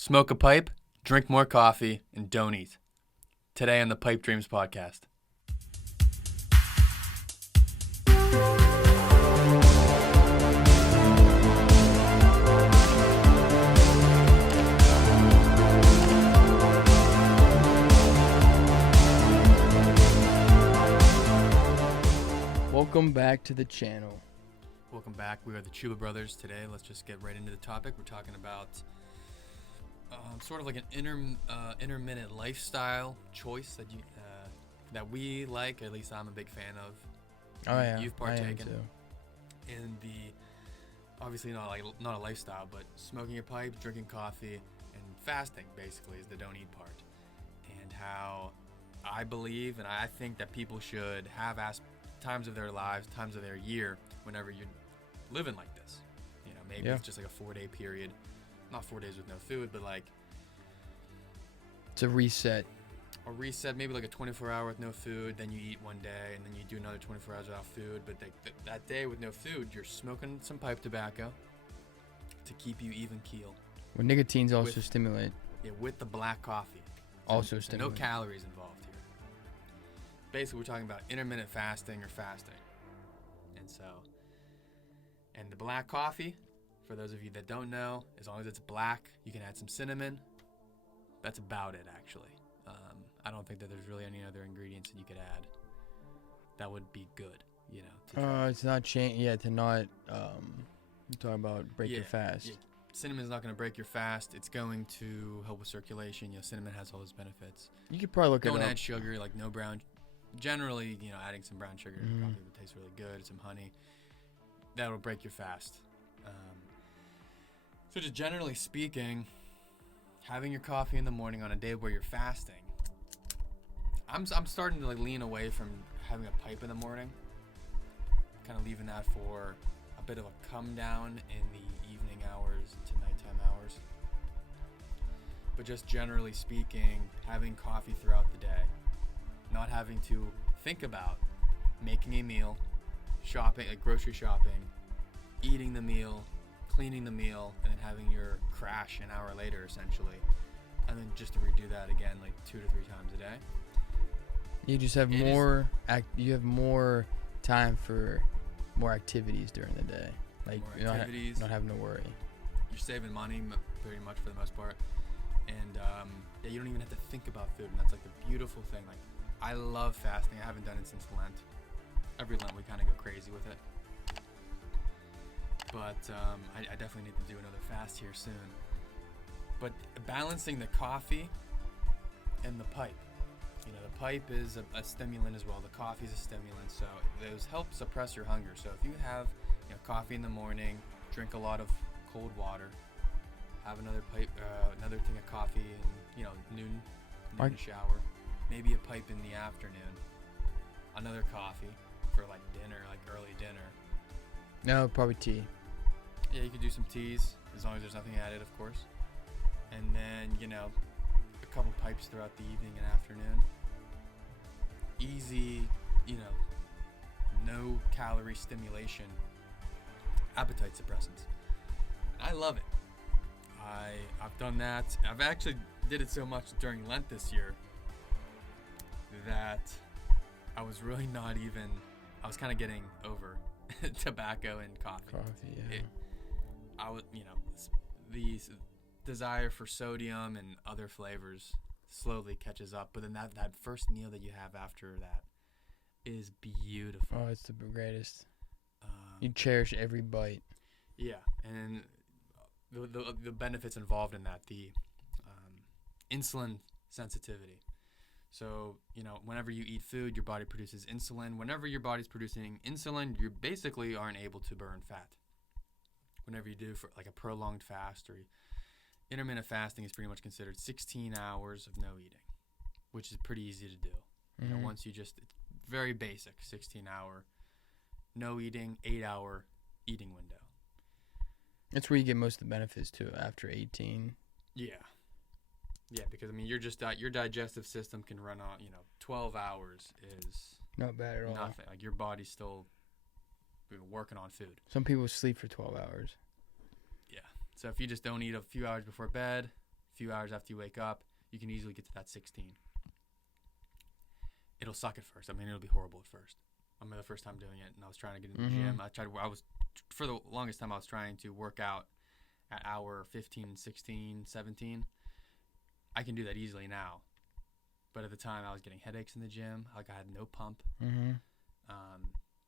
Smoke a pipe, drink more coffee, and don't eat. Today on the Pipe Dreams podcast. Welcome back to the channel. Welcome back. We are the Chuba Brothers. Today, let's just get right into the topic. We're talking about sort of like an intermittent lifestyle choice that we like. At least I'm a big fan of. Oh yeah, You've I am partaken too. in the obviously not a lifestyle, but smoking a pipe, drinking coffee, and fasting basically is the don't eat part. And how I believe and I think that people should have times of their lives, times of their year, whenever you're living like this. You know, maybe it's just like a 4-day period. Not 4 days with no food, but like It's a reset. a reset, maybe like a 24-hour with no food, then you eat one day, and then you do another 24 hours without food. But that day with no food, you're smoking some pipe tobacco to keep you even keel. Well, nicotine's also With- stimulant. Yeah, with the black coffee. Also So no stimulant. calories involved here. Basically, we're talking about intermittent fasting or fasting. And the black coffee, for those of you that don't know, as long as it's black, you can add some cinnamon. That's about it, actually. I don't think that there's really any other ingredients that you could add that would be good, you know. To try. It's not to not I'm talking about break your fast. Yeah. Cinnamon's not going to break your fast. It's going to help with circulation. You know, cinnamon has all those benefits. You could probably look Don't it up. add sugar, like no brown. Generally, you know, adding some brown sugar to coffee would taste really good. Some honey. That'll break your fast. So just generally speaking, having your coffee in the morning on a day where you're fasting, I'm starting to like lean away from having a pipe in the morning. Kind of leaving that for a bit of a come down in the evening hours to nighttime hours. But just generally speaking, having coffee throughout the day, not having to think about making a meal, shopping, like grocery shopping, eating the meal, cleaning the meal, and then having your crash an hour later essentially, and then just to redo that again like 2 to 3 times a day. You just have more time for more activities during the day. Like More you're activities. not having to worry. You're saving money pretty much for the most part, and yeah, you don't even have to think about food, and that's like the beautiful thing. Like, I love fasting. I haven't done it since Lent. Every Lent we kind of go crazy with it, but I definitely need to do another fast here soon. But balancing the coffee and the pipe. You know, the pipe is a stimulant as well. The coffee is a stimulant, so those help suppress your hunger. So if you have, you know, coffee in the morning, drink a lot of cold water, have another pipe, another thing of coffee, and you know, noon shower, maybe a pipe in the afternoon, another coffee for like dinner, like early dinner. No, probably tea. Yeah, you could do some teas as long as there's nothing added, of course. And then, you know, a couple pipes throughout the evening and afternoon. Easy, you know, no calorie stimulation, appetite suppressants. I love it. I've done that. I've actually did it so much during Lent this year that I was really not even, I was kind of getting over tobacco and coffee. I would, you know, the desire for sodium and other flavors slowly catches up, but then that first meal that you have after that is beautiful. Oh, it's the greatest. You cherish every bite. Yeah, and the benefits involved in that, the insulin sensitivity. So, you know, whenever you eat food, your body produces insulin. Whenever your body's producing insulin, you basically aren't able to burn fat. Whenever you do for like a prolonged fast or intermittent fasting is pretty much considered 16 hours of no eating, which is pretty easy to do. You know, once you it's very basic, 16-hour no eating, 8-hour eating window. That's where you get most of the benefits too after 18. Yeah. Yeah, because I mean, your digestive system can run on, you know, 12 hours is Not bad at all. nothing. Like your body's still working on food. Some people sleep for 12 hours. Yeah. So if you just don't eat a few hours before bed, few hours after you wake up, you can easily get to that 16. It'll suck at first. I mean, it'll be horrible at first. I remember the first time doing it, and I was trying to get in the gym. For the longest time, I was trying to work out at hour 15, 16, 17. I can do that easily now. But at the time, I was getting headaches in the gym. Like, I had no pump.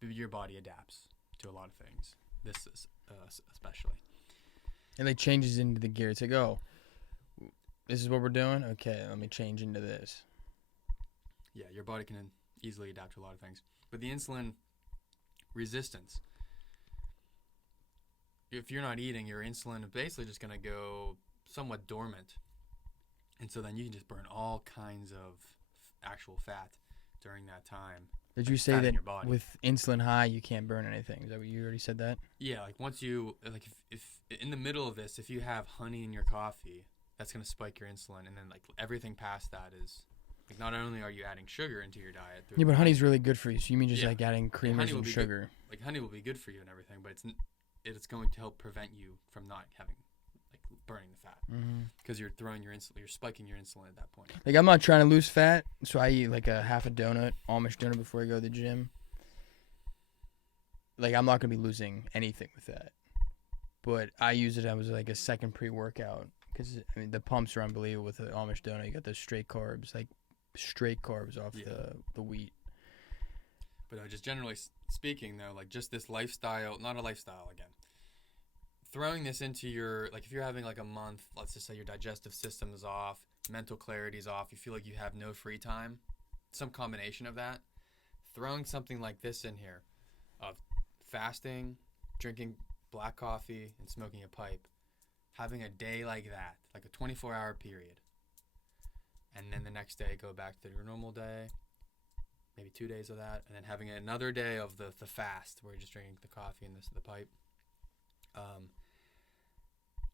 Your body adapts to a lot of things. This is especially. It like changes into the gear. It's like, oh, this is what we're doing? Okay, let me change into this. Yeah, your body can easily adapt to a lot of things. But the insulin resistance, if you're not eating, your insulin is basically just going to go somewhat dormant. And so then you can just burn all kinds of actual fat during that time. Did you say that with insulin high, you can't burn anything? Is that what you already said that? Yeah, like once you, like if in the middle of this, if you have honey in your coffee, that's going to spike your insulin. And then like everything past that is, like not only are you adding sugar into your diet. Yeah, but honey's really good for you. So you mean just like adding creamers and sugar? Like honey will be good for you and everything, but it's going to help prevent you from not having, like burning the fat. Because you're throwing your insulin, you're spiking your insulin at that point. Like I'm not trying to lose fat, so I eat like a half a donut, Amish donut before I go to the gym. Like I'm not gonna be losing anything with that, but I use it as like a second pre-workout because I mean the pumps are unbelievable with the Amish donut. You got the straight carbs off the wheat. But just generally speaking, though, like just this lifestyle, not a lifestyle again. Throwing this into your, like if you're having like a month, let's just say your digestive system is off, mental clarity is off, you feel like you have no free time, some combination of that, throwing something like this in here of fasting, drinking black coffee, and smoking a pipe, having a day like that, like a 24-hour period, and then the next day go back to your normal day, maybe 2 days of that, and then having another day of the fast where you're just drinking the coffee and the pipe.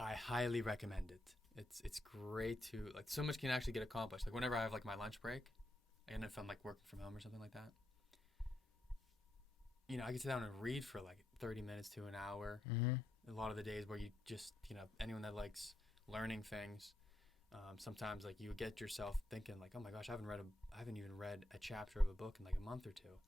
I highly recommend it. It's great to, like, so much can actually get accomplished. Like whenever I have like my lunch break, and if I'm like working from home or something like that, you know, I can sit down and read for like 30 minutes to an hour. A lot of the days where you just, you know, anyone that likes learning things, sometimes like you get yourself thinking like, oh my gosh, I haven't even read a chapter of a book in like a month or two.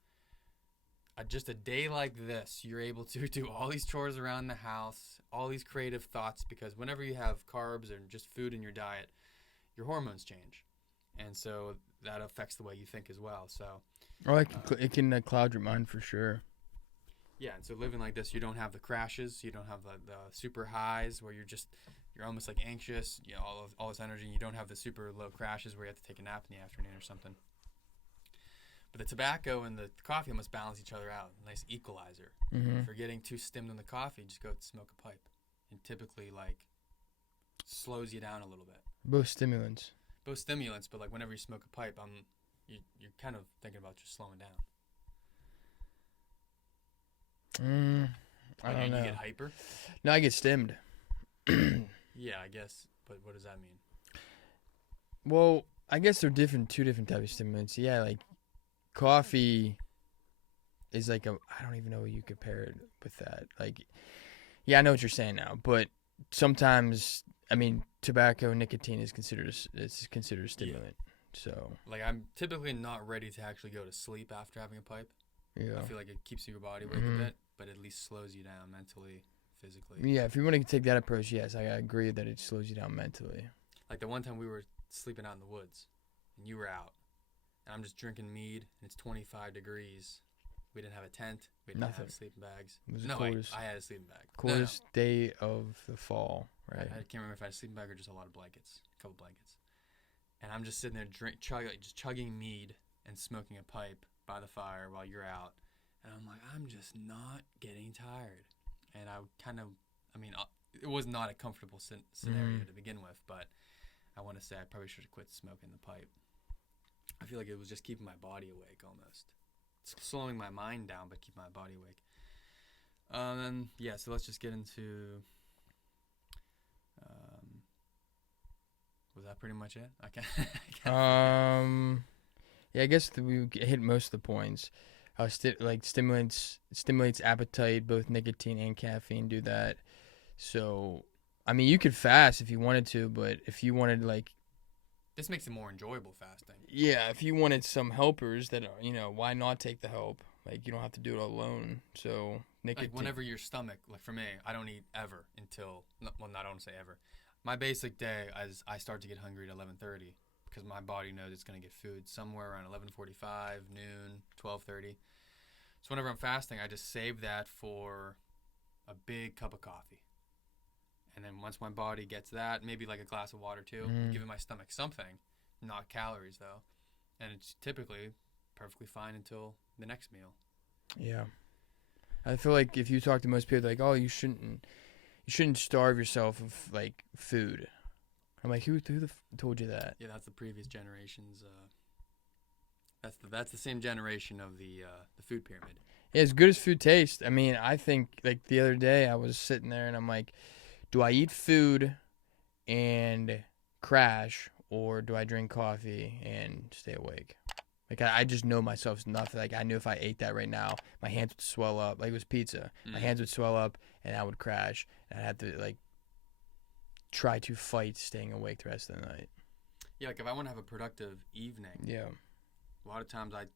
Just a day like this, you're able to do all these chores around the house, all these creative thoughts, because whenever you have carbs or just food in your diet, your hormones change. And so that affects the way you think as well. So, it can cloud your mind for sure. Yeah, and so living like this, you don't have the crashes, you don't have the super highs where you're almost like anxious, you know, all this energy, and you don't have the super low crashes where you have to take a nap in the afternoon or something. But the tobacco and the coffee must balance each other out. A nice equalizer. If you're getting too stimmed on the coffee, just go smoke a pipe. And typically, like, slows you down a little bit. Both stimulants, but like whenever you smoke a pipe, you're kind of thinking about just slowing down. I don't know. You get hyper? No, I get stimmed. Yeah, I guess. But what does that mean? Well, I guess they're two different types of stimulants. Yeah, like coffee is like I don't even know what you compare it with that. Like, yeah, I know what you're saying now, but sometimes, I mean, tobacco, nicotine is considered a stimulant. Yeah. So, like, I'm typically not ready to actually go to sleep after having a pipe. Yeah. I feel like it keeps your body awake a bit, but at least slows you down mentally, physically. Yeah, if you want to take that approach, yes, I agree that it slows you down mentally. Like the one time we were sleeping out in the woods, and you were out, and I'm just drinking mead, and it's 25 degrees. We didn't have a tent. We didn't have sleeping bags. It was I had a sleeping bag. Coldest day of the fall, right? I can't remember if I had a sleeping bag or just a lot of blankets, a couple blankets. And I'm just sitting there chugging mead and smoking a pipe by the fire while you're out. And I'm like, I'm just not getting tired. And it was not a comfortable scenario to begin with, but I want to say I probably should have quit smoking the pipe. I feel like it was just keeping my body awake almost. It's slowing my mind down, but keep my body awake. So let's just get into... was that pretty much it? Yeah, I guess we hit most of the points. Stimulates appetite, both nicotine and caffeine do that. So I mean, you could fast if you wanted to, but if you wanted like, This makes it more enjoyable fasting. yeah, if you wanted some helpers that are, why not take the help? Like you don't have to do it alone. So Like whenever your stomach, like for me, I don't eat ever until, well, not I don't say ever. My basic day is I start to get hungry at 11:30 because my body knows it's going to get food somewhere around 11:45, noon, 12:30. So whenever I'm fasting, I just save that for a big cup of coffee. And then once my body gets that, maybe like a glass of water too, giving my stomach something, not calories though. And it's typically perfectly fine until the next meal. Yeah. I feel like if you talk to most people, they're like, oh, you shouldn't starve yourself of like food. I'm like, who told you that? Yeah, that's the previous generation's. That's the same generation of the food pyramid. Yeah, as good as food tastes. I mean, I think like the other day I was sitting there and I'm like, do I eat food and crash, or do I drink coffee and stay awake? Like I just know myself enough. Like I knew if I ate that right now, my hands would swell up. Like it was pizza. My hands would swell up and I would crash. And I'd have to like try to fight staying awake the rest of the night. Yeah, like if I want to have a productive evening, Yeah. a lot of times I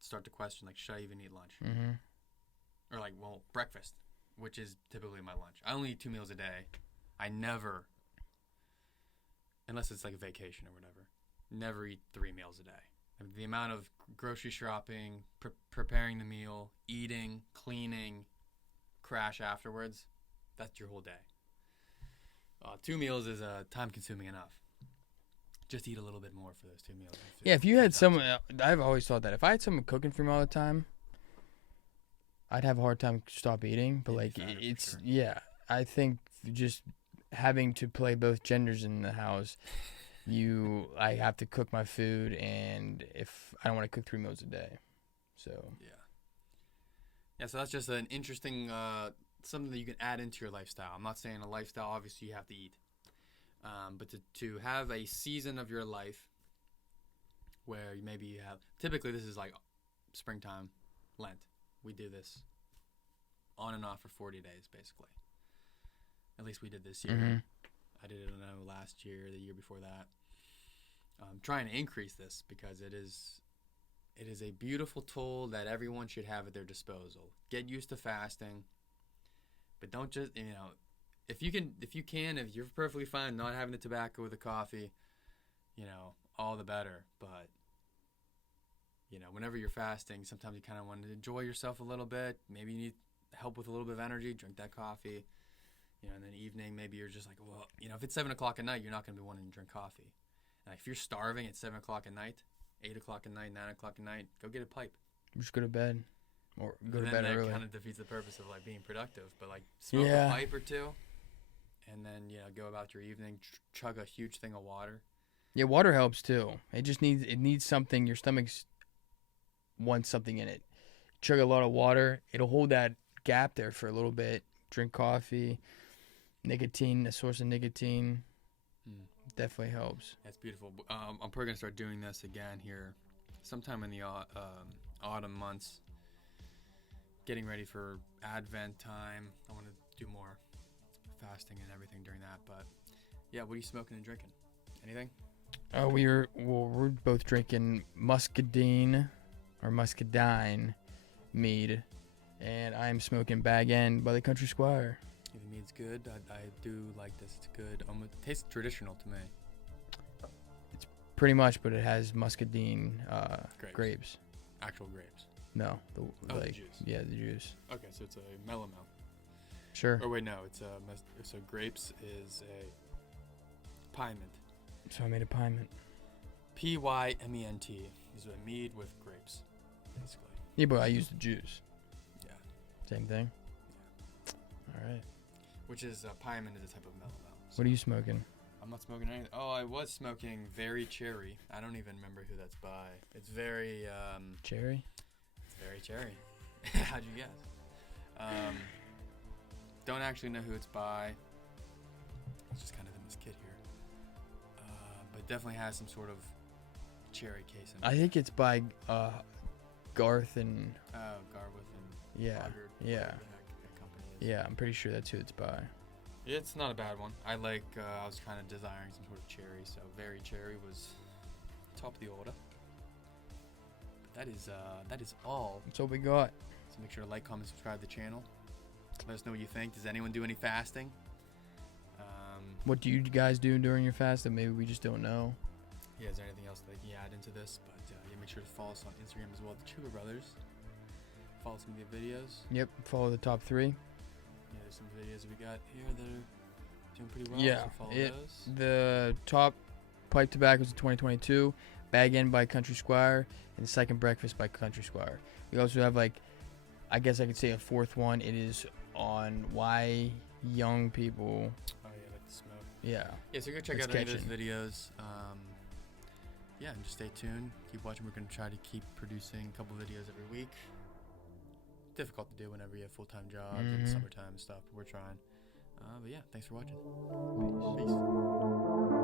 start to question, like, should I even eat lunch? Mm-hmm. Or like, well, breakfast, which is typically my lunch. I only eat 2 meals a day. I never, unless it's like a vacation or whatever, never eat 3 meals a day. I mean, the amount of grocery shopping, preparing the meal, eating, cleaning, crash afterwards, that's your whole day. 2 meals is time consuming enough. Just eat a little bit more for those 2 meals. Yeah, if you had someone, I've always thought that if I had someone cooking for me all the time, I'd have a hard time stop eating. But like, it's sure. Yeah, I think just having to play both genders in the house, I have to cook my food, and if I don't want to cook 3 meals a day, so yeah. So that's just an interesting something that you can add into your lifestyle. I'm not saying a lifestyle obviously you have to eat. But to have a season of your life where maybe you have, typically this is like springtime, Lent. We do this on and off for 40 days, basically. At least we did this year. Mm-hmm. I did it, last year, the year before that. Trying to increase this because it is a beautiful tool that everyone should have at their disposal. Get used to fasting, but don't just, if you're perfectly fine not having the tobacco with the coffee, all the better. But, whenever you're fasting, sometimes you kind of want to enjoy yourself a little bit. Maybe you need help with a little bit of energy, drink that coffee. And then evening, maybe you're just like, well, if it's 7 o'clock at night, you're not going to be wanting to drink coffee. And if you're starving at 7 o'clock at night, 8 o'clock at night, 9 o'clock at night, go get a pipe. Just go to bed. Or go to bed early. That kind of defeats the purpose of like being productive. But like smoke a pipe or two, and then go about your evening. Chug a huge thing of water. Yeah, water helps too. It needs something. Your stomach wants something in it. Chug a lot of water. It'll hold that gap there for a little bit. Drink coffee. Nicotine, a source of nicotine, definitely helps. That's beautiful. I'm probably gonna start doing this again here, sometime in the autumn months. Getting ready for Advent time. I want to do more fasting and everything during that. But yeah, what are you smoking and drinking? Anything? We're both drinking muscadine mead, and I'm smoking Bag End by the Country Squire. The mead's good. I do like this. It's good. It tastes traditional to me. It's pretty much, but it has muscadine grapes. Actual grapes. No, the juice. Yeah, the juice. Okay, so it's a mellow. Sure. Or wait, no, so grapes is a pyment. So I made a pyment. Pyment is a mead with grapes, basically. Yeah, but I used the juice. Yeah. Same thing. Yeah. All right. Which is pyment is a type of mellow. So what are you smoking? I'm not smoking anything. Oh, I was smoking Very Cherry. I don't even remember who that's by. It's very Cherry. It's Very Cherry. How'd you guess? Don't actually know who it's by. It's just kind of in this kit here. But definitely has some sort of cherry case in it. I think it's by Garth and. Oh, Garwood and. Yeah. Lager, yeah. That company is. Yeah, I'm pretty sure that's who it's by. It's not a bad one. I was kind of desiring some sort of cherry, so very cherry was top of the order. But that is all. That's what we got. So make sure to like, comment, subscribe to the channel. Let us know what you think. Does anyone do any fasting? What do you guys do during your fast that maybe we just don't know? Yeah, is there anything else that you add into this? But yeah, make sure to follow us on Instagram as well, the Chuba Brothers. Follow some of the videos. Yep, follow the top 3. Yeah, there's some videos we got here that are doing pretty well. Yeah, so follow those. The top pipe tobaccos of 2022, Bag End by Country Squire, and the second Breakfast by Country Squire. We also have I guess I could say a fourth one. It is on why young people. Oh yeah, like the smoke. Yeah. Yeah, so go check It's out any of those catching. videos. Yeah, and just stay tuned. Keep watching. We're going to try to keep producing a couple videos every week. Difficult to do whenever you have full-time jobs and Mhm. summertime and stuff, but we're trying. But yeah, thanks for watching. Peace. Peace.